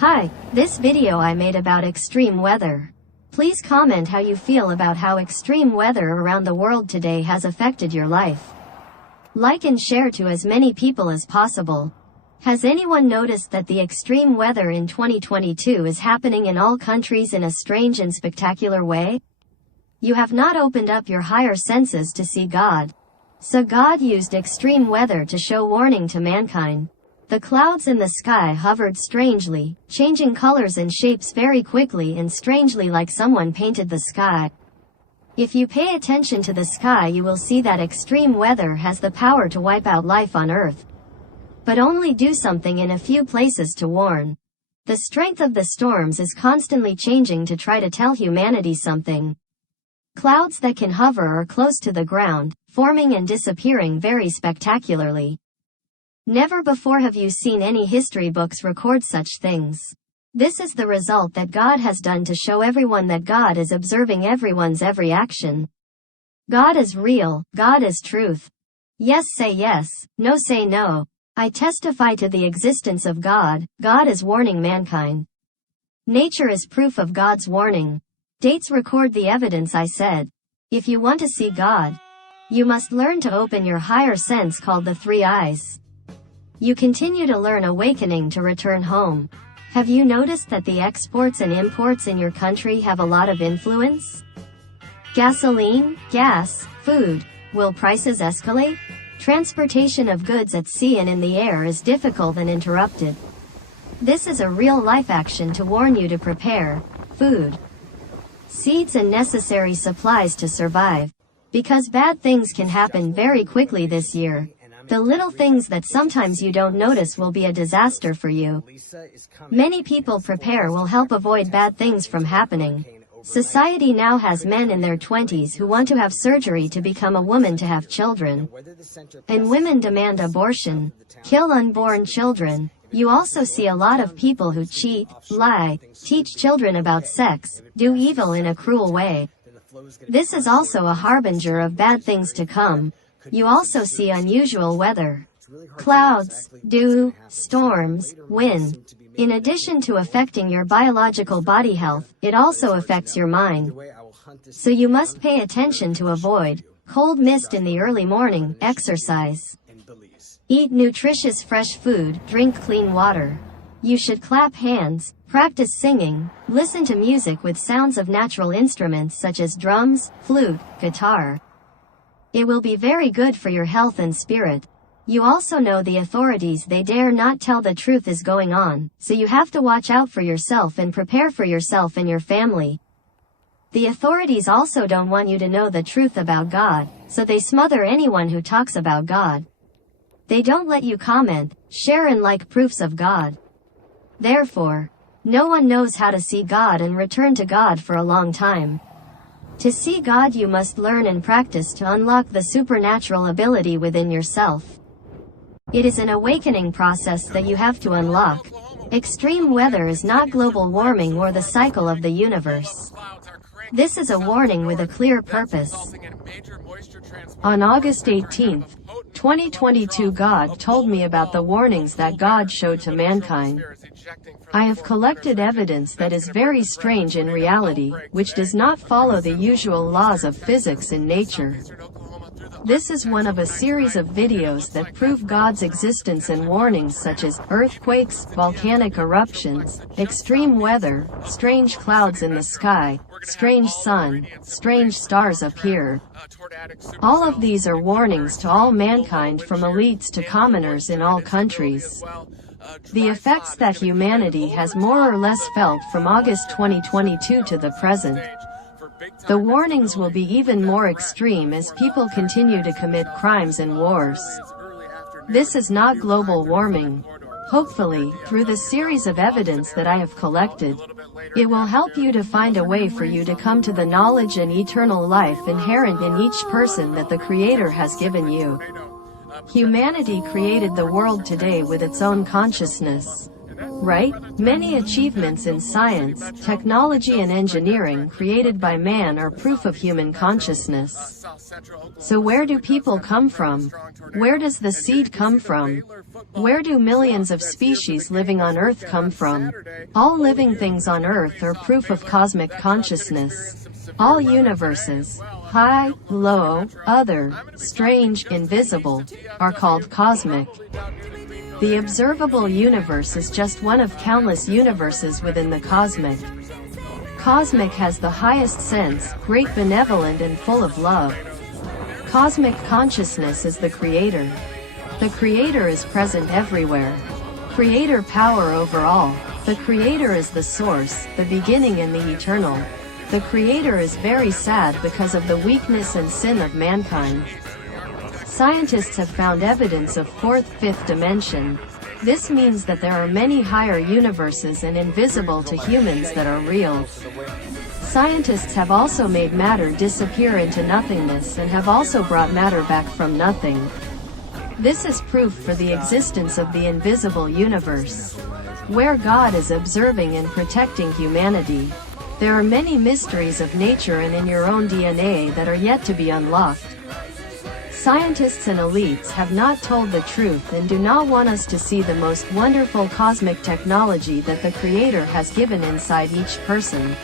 Hi, this video I made about extreme weather. Please comment how you feel about how extreme weather around the world today has affected your life. Like and share to as many people as possible. Has anyone noticed that the extreme weather in 2022 is happening in all countries in a strange and spectacular way? You have not opened up your higher senses to see God. So God used extreme weather to show warning to mankind. The clouds in the sky hovered strangely, changing colors and shapes very quickly and strangely like someone painted the sky. If you pay attention to the sky, you will see that extreme weather has the power to wipe out life on Earth. But only do something in a few places to warn. The strength of the storms is constantly changing to try to tell humanity something. Clouds that can hover or close to the ground, forming and disappearing very spectacularly. Never before have you seen any history books record such things. This is the result that God has done to show everyone that God is observing everyone's every action. God is real, God is truth. Yes say yes, no say no. I testify to the existence of God, God is warning mankind. Nature is proof of God's warning. Dates record the evidence I said. If you want to see God, you must learn to open your higher sense called the three eyes. You continue to learn awakening to return home. Have you noticed that the exports and imports in your country have a lot of influence? Gasoline, gas, food. Will prices escalate? Transportation of goods at sea and in the air is difficult and interrupted. This is a real-life action to warn you to prepare food, seeds and necessary supplies to survive. Because bad things can happen very quickly this year. The little things that sometimes you don't notice will be a disaster for you. Many people prepare will help avoid bad things from happening. Society now has men in their 20s who want to have surgery to become a woman to have children. And women demand abortion, kill unborn children. You also see a lot of people who cheat, lie, teach children about sex, do evil in a cruel way. This is also a harbinger of bad things to come. You also see unusual weather. Clouds, dew, storms, wind. In addition to affecting your biological body health, it also affects your mind. So you must pay attention to avoid cold mist in the early morning, exercise. Eat nutritious fresh food, drink clean water. You should clap hands, practice singing, listen to music with sounds of natural instruments such as drums, flute, guitar. It will be very good for your health and spirit. You also know the authorities, they dare not tell the truth is going on, so you have to watch out for yourself and prepare for yourself and your family. The authorities also don't want you to know the truth about God, so they smother anyone who talks about God. They don't let you comment, share and like proofs of God. Therefore, no one knows how to see God and return to God for a long time. To see God you must learn and practice to unlock the supernatural ability within yourself. It is an awakening process that you have to unlock. Extreme weather is not global warming or the cycle of the universe. This is a warning with a clear purpose. On August 18th, 2022, God told me about the warnings that God showed to mankind. I have collected evidence that is very strange in reality, which does not follow the usual laws of physics in nature. This is one of a series of videos that prove God's existence and warnings such as earthquakes, volcanic eruptions, extreme weather, strange clouds in the sky, strange sun, strange stars appear. All of these are warnings to all mankind from elites to commoners in all countries. The effects that humanity has more or less felt from August 2022 to the present. The warnings will be even more extreme as people continue to commit crimes and wars. This is not global warming. Hopefully, through the series of evidence that I have collected, it will help you to find a way for you to come to the knowledge and eternal life inherent in each person that the Creator has given you. Humanity created the world today with its own consciousness. Right? Many achievements in science, technology and engineering created by man are proof of human consciousness. So where do people come from? Where does the seed come from? Where do millions of species living on Earth come from? All living things on Earth are proof of cosmic consciousness. All universes, high, low, other, strange, invisible, are called cosmic. The observable universe is just one of countless universes within the cosmic. Cosmic has the highest sense, great, benevolent, and full of love. Cosmic consciousness is the creator. The creator is present everywhere. Creator power over all. The creator is the source, the beginning and the eternal. The creator is very sad because of the weakness and sin of mankind. Scientists have found evidence of fourth, fifth dimension. This means that there are many higher universes and invisible to humans that are real. Scientists have also made matter disappear into nothingness and have also brought matter back from nothing. This is proof for the existence of the invisible universe, where God is observing and protecting humanity. There are many mysteries of nature and in your own DNA that are yet to be unlocked. Scientists and elites have not told the truth and do not want us to see the most wonderful cosmic technology that the Creator has given inside each person.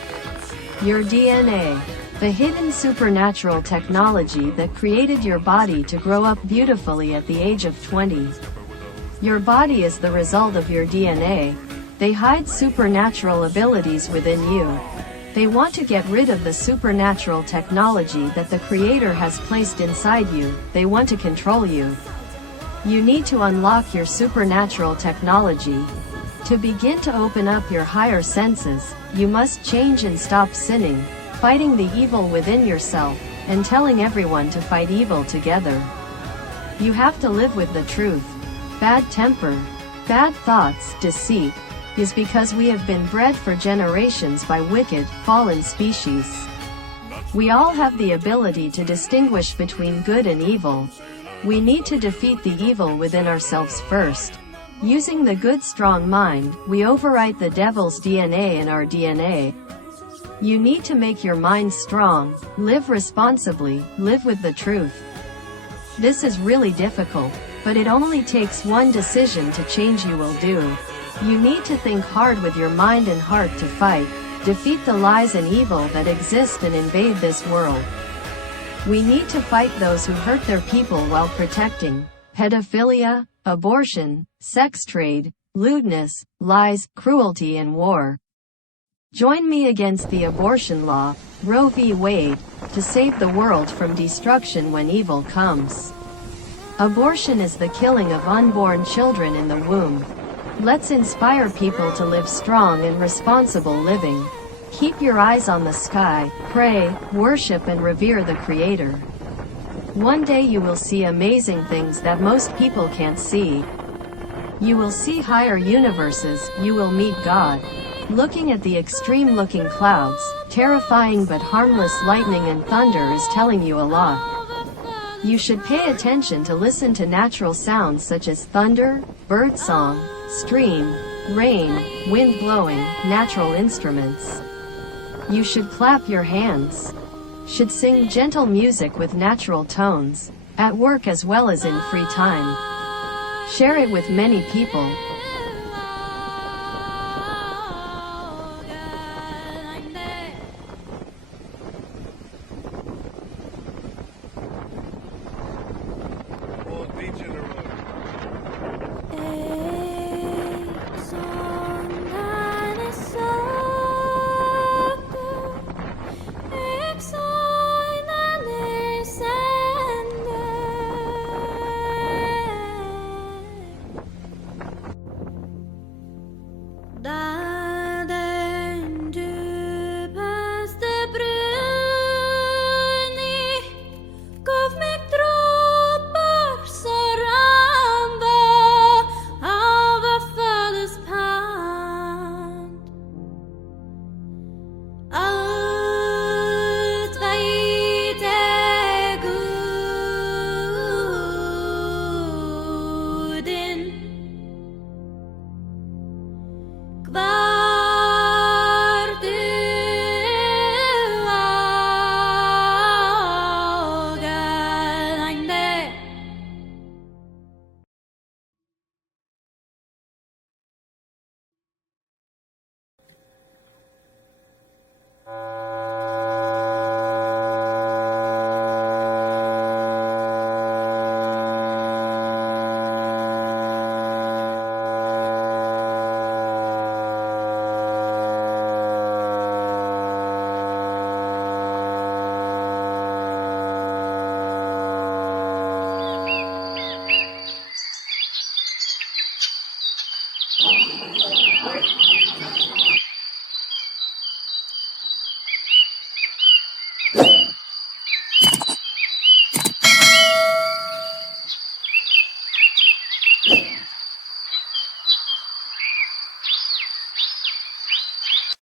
Your DNA. The hidden supernatural technology that created your body to grow up beautifully at the age of 20. Your body is the result of your DNA. They hide supernatural abilities within you. They want to get rid of the supernatural technology that the Creator has placed inside you. They want to control you. You need to unlock your supernatural technology. To begin to open up your higher senses, you must change and stop sinning, fighting the evil within yourself, and telling everyone to fight evil together. You have to live with the truth. Bad temper, bad thoughts, deceit, is because we have been bred for generations by wicked, fallen species. We all have the ability to distinguish between good and evil. We need to defeat the evil within ourselves first. Using the good strong mind, we overwrite the devil's DNA in our DNA. You need to make your mind strong, live responsibly, live with the truth. This is really difficult, but it only takes one decision to change. You will do. You need to think hard with your mind and heart to fight, defeat the lies and evil that exist and invade this world. We need to fight those who hurt their people while protecting pedophilia, abortion, sex trade, lewdness, lies, cruelty and war. Join me against the abortion law, Roe v. Wade, to save the world from destruction when evil comes. Abortion is the killing of unborn children in the womb. Let's inspire people to live strong and responsible living. Keep your eyes on the sky, pray, worship and revere the Creator. One day you will see amazing things that most people can't see. You will see higher universes, you will meet God. Looking at the extreme-looking clouds, terrifying but harmless lightning and thunder is telling you a lot. You should pay attention to listen to natural sounds such as thunder, bird song, stream, rain, wind blowing, natural instruments. You should clap your hands. Should sing gentle music with natural tones, at work as well as in free time. Share it with many people.